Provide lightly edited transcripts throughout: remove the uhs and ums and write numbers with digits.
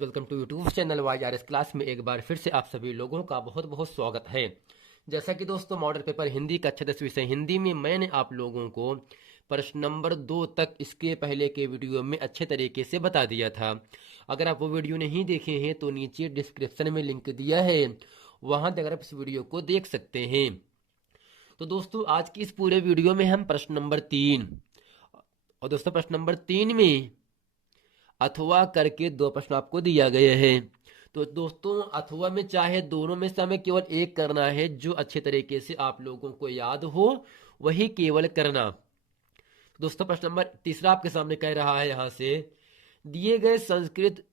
Welcome to YouTube channel YRS class में एक बार फिर से आप सभी लोगों का बहुत बहुत स्वागत है। जैसा कि दोस्तों मॉडल पेपर हिंदी का 10 विषय हिंदी में मैंने आप लोगों को प्रश्न नंबर 2 तक इसके पहले के वीडियो में अच्छे तरीके से बता दिया था। अगर आप वो वीडियो नहीं देखे हैं तो नीचे डिस्क्रिप्शन में लिंक दिया है, वहां जाकर आप इस वीडियो को देख सकते हैं। तो दोस्तों आज की इस पूरे वीडियो में हम प्रश्न नंबर 3 और दोस्तों प्रश्न नंबर 3 में अथवा करके दो प्रश्न आपको दिया गया है। तो दोस्तों अथवा में चाहे दोनों में से हमें केवल एक करना है, जो अच्छे तरीके से आप लोगों को याद हो वही केवल करना। दोस्तों प्रश्न नंबर तीसरा आपके सामने कह रहा है, यहां से दिए गए संस्कृत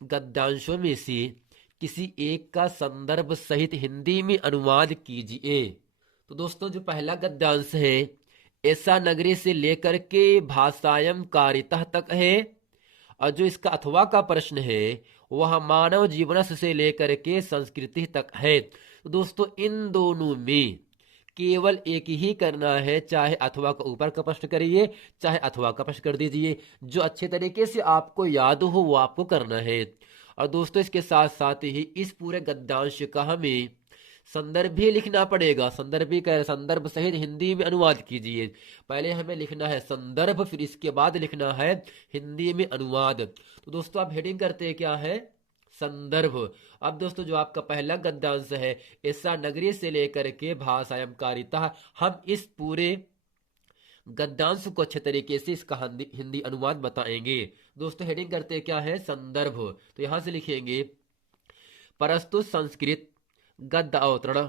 गद्यांशों में से किसी एक का संदर्भ सहित हिंदी में अनुवाद कीजिए। तो दोस्तों जो पहला गद्यांश है ऐसा नगरी से लेकर के भाषायम कारिता तक है, और जो इसका अथवा का प्रश्न है वह मानव जीवनस से लेकर के संस्कृति तक है। तो दोस्तों इन दोनों में केवल एक ही करना है, चाहे अथवा का ऊपर का प्रश्न करिए चाहे अथवा का प्रश्न कर दीजिए, जो अच्छे तरीके से आपको याद हो वो आपको करना है। और दोस्तों इसके साथ साथ ही इस पूरे गद्यांश का हमें संदर्भ भी लिखना पड़ेगा। संदर्भ भी कह संदर्भ सहित हिंदी में अनुवाद कीजिए। पहले हमें लिखना है संदर्भ, फिर इसके बाद लिखना है हिंदी में अनुवाद। तो दोस्तों आप हेडिंग करते हैं क्या है, संदर्भ। अब दोस्तों जो आपका पहला गद्यांश है ऐसा नगरी से लेकर के भाषायम कारिता, हम इस पूरे गद्यांश को अच्छे तरीके से इसका हिंदी अनुवाद बताएंगे। दोस्तों हेडिंग करते हैं क्या है, संदर्भ। तो यहां से लिखेंगे प्रस्तुत संस्कृत गद्य अवतरण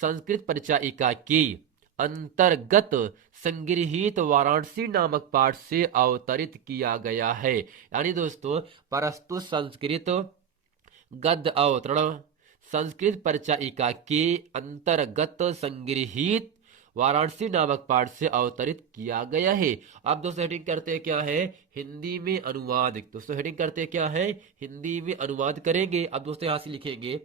संस्कृत परिचायिका की अंतर्गत संगृहीत वाराणसी नामक पाठ से अवतरित किया गया है। यानी दोस्तों प्रस्तुत संस्कृत गद्य अवतरण संस्कृत परिचायिका के अंतर्गत संगृहीत वाराणसी नामक पाठ से अवतरित किया गया है। अब दोस्तों हेडिंग करते हैं क्या है, हिंदी में अनुवाद। दोस्तों हेडिंग करते हैं क्या है, हिंदी में अनुवाद करेंगे। अब दोस्तों यहां से लिखेंगे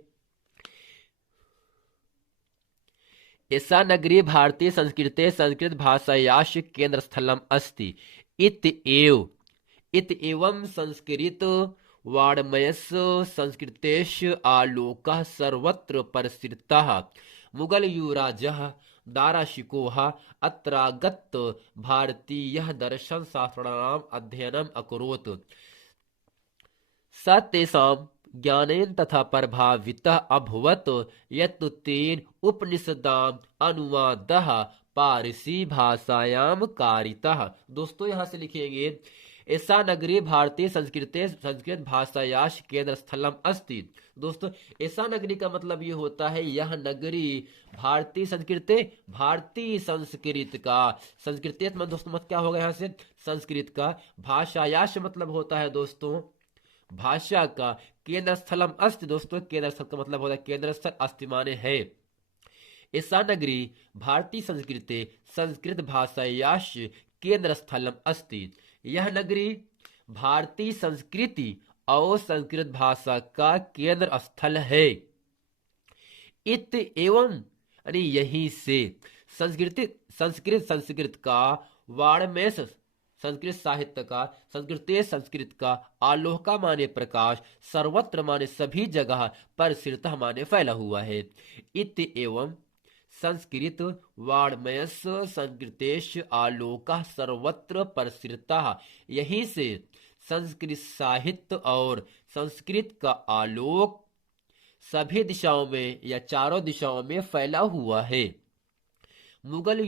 एषा नगरी भारतीय संस्कृते संस्कृत भाषायाः केंद्र स्थलम अस्ति इत एवं संस्कृत वाङ्मयस्य संस्कृतेषु आलोकः सर्वत्र प्रसृतः। मुगल युवराजः दाराशिकोः अत्रागत भारतीय दर्शन शास्त्राणाम् अध्ययनम् अकरोत्। स तेषां ज्ञानेन तथा प्रभावितः अभवत् यत् तेन उपनिषदाम् अनुवादः पारसी भाषायां कारितः। दोस्तों यहां से लिखेंगे ऐसा नगरी भारतीय संस्कृते संस्कृत भाषायाः केंद्र स्थलम अस्ति। दोस्तों ऐसा नगरी का मतलब ये होता है यह नगरी भारतीय संस्कृते भारतीय संस्कृत का संस्कृत मतलब दोस्तों मत क्या होगा यहाँ से संस्कृत का, भाषायाश मतलब होता है दोस्तों भाषा का, केंद्र स्थलम अस्ति। दोस्तों केंद्र स्थल का मतलब होता है केंद्र स्थल, अस्ति माने है। ऐसा नगरी भारतीय संस्कृते संस्कृत भाषायाश केंद्र स्थलम अस्ति। यह नगरी भारतीय संस्कृति और संस्कृत भाषा का केंद्र स्थल है। इत एवं यानी यहीं से संस्कृत का वाङ्मयस् संस्कृत साहित्य का संस्कृत का आलोका माने प्रकाश सर्वत्र माने सभी जगह प्रसृत माने फैला हुआ है। इत एवं संस्कृत वाङ्मयस्य संस्कृतेषु आलोका सर्वत्र प्रसृतः। यहीं से संस्कृत साहित्य और संस्कृत का आलोक सभी दिशाओं में या चारों दिशाओं में फैला हुआ है। मुगल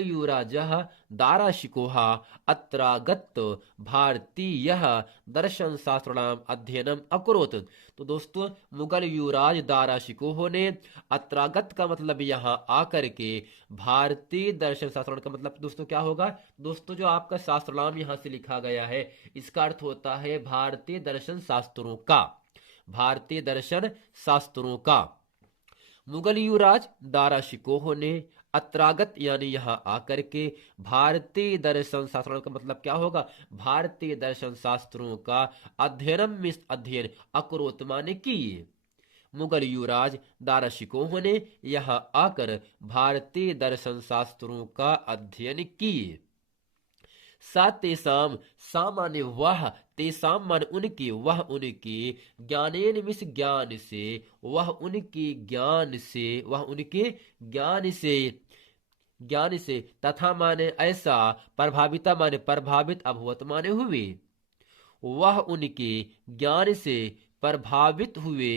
युवराजः दाराशिकोः अत्रागत भारतीयः दर्शन शास्त्राणाम् अध्ययनम् अकरोत्। तो दोस्तों मुगल युवराज दाराशिकोह ने अत्रागत का मतलब यहाँ आकर के भारतीय दर्शन शास्त्र का मतलब दोस्तों क्या होगा, दोस्तों जो आपका शास्त्राणाम यहाँ से लिखा गया है इसका अर्थ होता है भारतीय दर्शन शास्त्रों का, भारतीय दर्शन शास्त्रों का। मुगल युवराज दाराशिकोह ने अत्रागत यानी यहाँ आकर के भारतीय दर्शन शास्त्रों का मतलब क्या होगा, भारतीय दर्शन शास्त्रों का अध्ययन अकरोत माने किए। मुगल युवराज दाराशिकोह ने यहाँ आकर भारतीय दर्शन शास्त्रों का अध्ययन किए। सा तेसाम, सा माने वह, तेसाम माने उनके, वह उनके, ज्ञानेन मिस ज्ञान से, वह उनके ज्ञान से, वह उनके ज्ञान से, ज्ञान से, तथा माने ऐसा, प्रभाविता माने प्रभावित, अभवत माने हुए, वह उनके ज्ञान से प्रभावित हुए,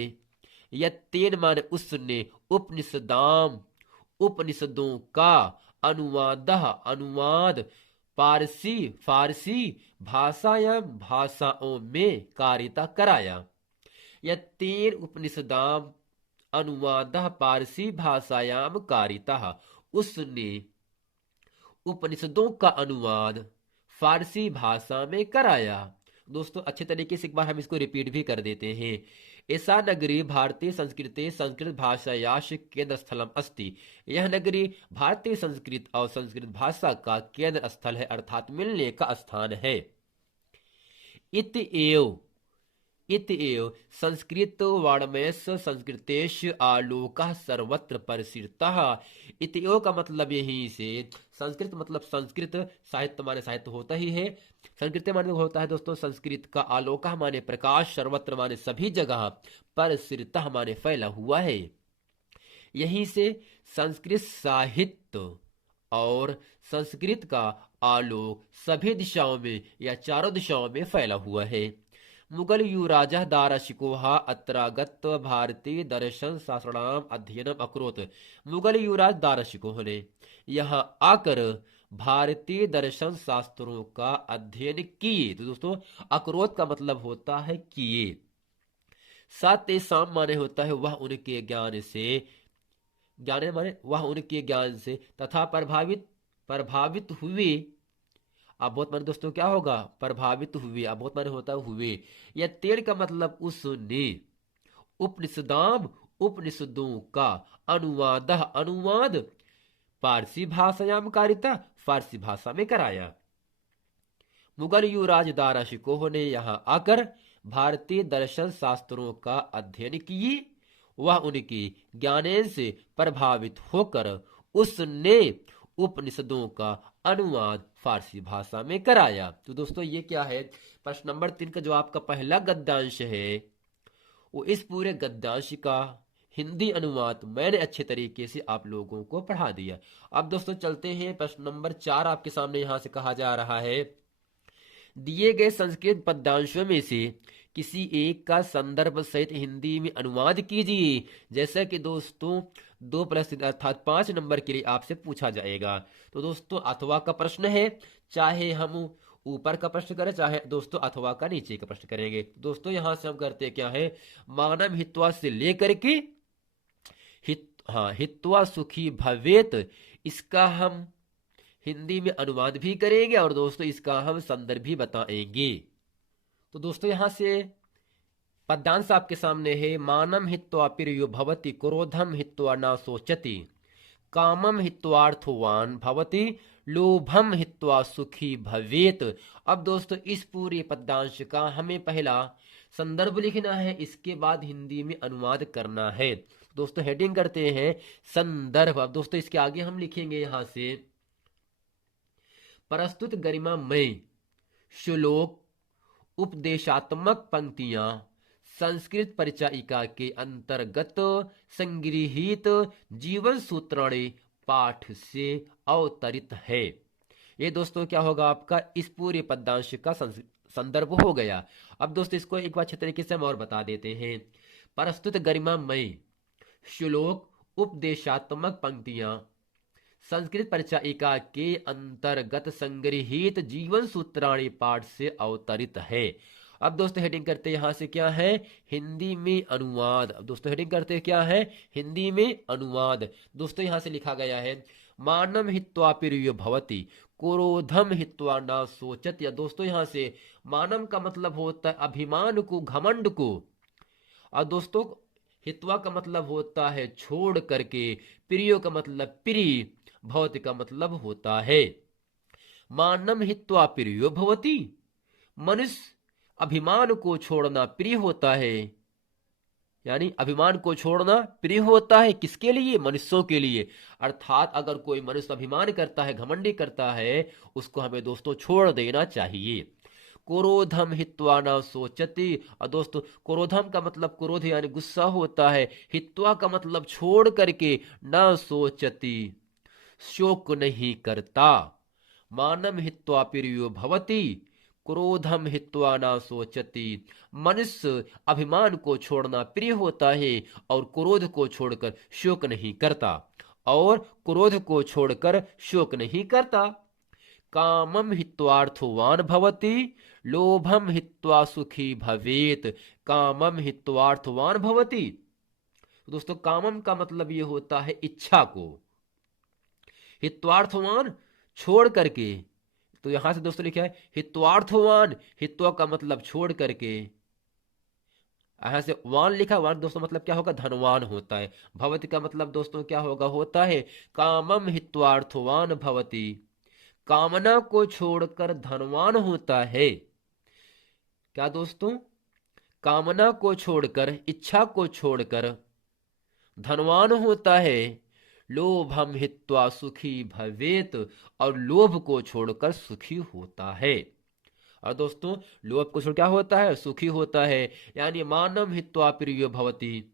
यत्तेन माने उसने, उपनिषदाम, उपनिषदों का, अनुवाद, अनुवाद, पारसी, फारसी भाषायाम, भाषाओं में कारिता कराया। यत्तेन उपनिषदाम अनुवाद पारसी भाषायाम कारिता, उसने उपनिषदों का अनुवाद फारसी भाषा में कराया। दोस्तों अच्छे तरीके से एक बार हम इसको रिपीट भी कर देते हैं। ऐसा नगरी भारतीय संस्कृति संस्कृत भाषायाश केंद्र स्थलम अस्ति, यह नगरी भारतीय संस्कृत और संस्कृत भाषा का केंद्र स्थल है, अर्थात मिलने का स्थान है। इत्येव संस्कृत वाङ्मयस् संस्कृतेश आलोकः सर्वत्र प्रसृतः। इत्येव का मतलब यही से, संस्कृत मतलब संस्कृत, साहित्य माने साहित्य होता ही है, संस्कृत माने होता है दोस्तों संस्कृत का, आलोकः माने प्रकाश, सर्वत्र माने सभी जगह, प्रसृतः माने फैला हुआ है। यहीं से संस्कृत साहित्य और संस्कृत का आलोक सभी दिशाओं में या चारों दिशाओं में फैला हुआ है। मुगल युवराज दाराशिकोह अत्रागत भारतीय दर्शन शास्त्राणाम अध्ययनम अकरोत। मुगल युवराज दाराशिकोह ने यहाँ आकर भारतीय दर्शन शास्त्रों का अध्ययन किए। तो दोस्तों अकरोत का मतलब होता है किए। सातेसाम माने होता है वह उनके ज्ञान से, ज्ञान माने वह उनके ज्ञान से, तथा प्रभावित हुए। अब बहुत माने दोस्तों क्या होगा, प्रभावित हुए, अब बहुत माने होता है हुए। या तेर का मतलब उसने, उपनिषदाम उपनिषदों का, अनुवाद अनुवाद, पारसी भाषायाम कारिता फारसी भाषा में कराया। मुगल युवराज दाराशिकोह ने यहाँ आकर भारतीय दर्शन शास्त्रों का अध्ययन किए। वह उनके ज्ञानेन से प्रभावित होकर उसने उपनिषदों का अनुवाद फारसी भाषा में कराया। तो दोस्तों ये क्या है, प्रश्न नंबर 3 का जो आपका पहला गद्यांश है वो इस पूरे गद्यांश का हिंदी अनुवाद मैंने अच्छे तरीके से आप लोगों को पढ़ा दिया। अब दोस्तों चलते हैं प्रश्न नंबर 4 आपके सामने यहां से कहा जा रहा है, दिए गए संस्कृत पद्यांशों में से किसी एक का संदर्भ सहित हिंदी में अनुवाद कीजिए। जैसा कि दोस्तों 2+ अर्थात 5 नंबर के लिए आपसे पूछा जाएगा। तो दोस्तों अथवा का प्रश्न है, चाहे हम ऊपर का प्रश्न करें चाहे दोस्तों अथवा का नीचे का प्रश्न करेंगे। दोस्तों यहां से हम करते क्या है, मानव हित्वा से लेकर के हित्वा सुखी भवेत, इसका हम हिंदी में अनुवाद भी करेंगे और दोस्तों इसका हम संदर्भ भी बताएंगे। तो दोस्तों यहां से पद्यांश आपके सामने है, मानम हित्वा प्रियो भवति, क्रोधम हित्वा न सोचति, कामम हित्वार्थवान भवति, लोभम हित्वा सुखी भवेत। अब दोस्तों इस पूरे पद्यांश का हमें पहला संदर्भ लिखना है, इसके बाद हिंदी में अनुवाद करना है। दोस्तों हेडिंग करते हैं संदर्भ। अब दोस्तों इसके आगे हम लिखेंगे यहां से, प्रस्तुत गरिमामय श्लोक उपदेशात्मक पंक्तियां संस्कृत परिचायिका के अंतर्गत संगृहीत जीवन सूत्राणी पाठ से अवतरित है। ये दोस्तों क्या होगा आपका इस पूरे पद्यांश का संदर्भ हो गया। अब दोस्तों इसको एक बार अच्छे तरीके से हम और बता देते हैं, प्रस्तुत गरिमामय श्लोक उपदेशात्मक पंक्तियां संस्कृत परिचायिका के अंतर्गत संगृहीत जीवन सूत्राणी पाठ से अवतरित है। अब दोस्तों हेडिंग करते हैं यहां से क्या है, हिंदी में अनुवाद। अब दोस्तों हेडिंग करते हैं क्या है, हिंदी में अनुवाद। दोस्तों यहां से लिखा गया है, मानम हित्वा प्रियो भवति, क्रोधम हित्वा न सोचत। या दोस्तों यहां से मानम का मतलब होता है अभिमान को, घमंड को, और दोस्तों हित्वा का मतलब होता है छोड़ करके, प्रियो का मतलब प्रिय, भवति का मतलब होता है मानम हित्वा प्रियो भवति, मनुष्य अभिमान को छोड़ना प्रिय होता है, यानी अभिमान को छोड़ना प्रिय होता है किसके लिए? मनुष्यों के लिए। अर्थात अगर कोई मनुष्य अभिमान करता है, घमंडी करता है, उसको हमें दोस्तों छोड़ देना चाहिए। क्रोधम हित्वा न सोचति। और दोस्तों क्रोधम का मतलब क्रोध यानी गुस्सा होता है, हित्वा का मतलब छोड़ करके, न सोचति शोक नहीं करता। मानम हित्वा प्रियो भवति, क्रोधम हित्वा न सोचति। मनुष्य अभिमान को छोड़ना प्रिय होता है और क्रोध को छोड़कर शोक नहीं करता, और क्रोध को छोड़कर शोक नहीं करता। कामम हित्वार्थवान भवति, लोभम हित्वा सुखी भवेत। कामम हित्वार्थवान भवति। दोस्तों कामम का मतलब ये होता है इच्छा को, हित्वार्थवान छोड़ करके। तो यहां से दोस्तों लिखा है हित्वार्थवान, हित्वा का मतलब छोड़ करके, यहां से वान लिखा, वान दोस्तों मतलब क्या होगा? धनवान होता है। भवति का मतलब दोस्तों क्या होगा? होता है कामम हित्वार्थवान भवति, कामना को छोड़कर धनवान होता है। क्या दोस्तों? कामना को छोड़कर, इच्छा को छोड़कर धनवान होता है। लोभम हित्वा सुखी भवेत, और लोभ को छोड़कर सुखी होता है। और दोस्तों लोभ को छोड़ क्या होता है? सुखी होता है। यानी मानव हित्वा प्रियो भवति,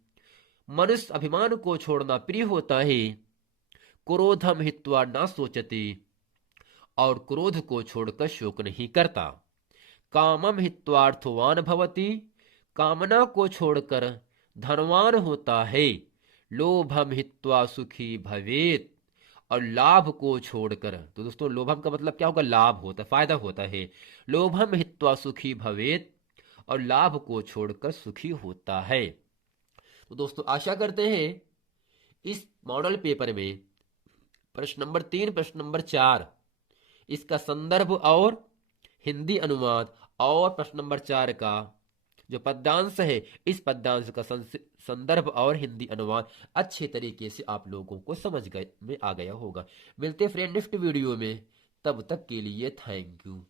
मनुष्य अभिमान को छोड़ना प्रिय होता है। क्रोधम हित्वा न सोचति, और क्रोध को छोड़कर शोक नहीं करता। कामम हित्वार्थवान भवति, कामना को छोड़कर धनवान होता है। लोभम हित्वा सुखी भवेत, और लाभ को छोड़कर, तो दोस्तों लोभम का मतलब क्या होगा? लाभ होता है, फायदा होता है। लोभम हित्वा सुखी भवेत, और लाभ को छोड़कर सुखी होता है। तो दोस्तों आशा करते हैं इस मॉडल पेपर में प्रश्न नंबर 3, प्रश्न नंबर 4, इसका संदर्भ और हिंदी अनुवाद, और प्रश्न नंबर 4 का जो पद्यांश है, इस पद्यांश का संदर्भ और हिंदी अनुवाद अच्छे तरीके से आप लोगों को समझ गए में आ गया होगा। मिलते फ्रेंड नेक्स्ट वीडियो में, तब तक के लिए थैंक यू।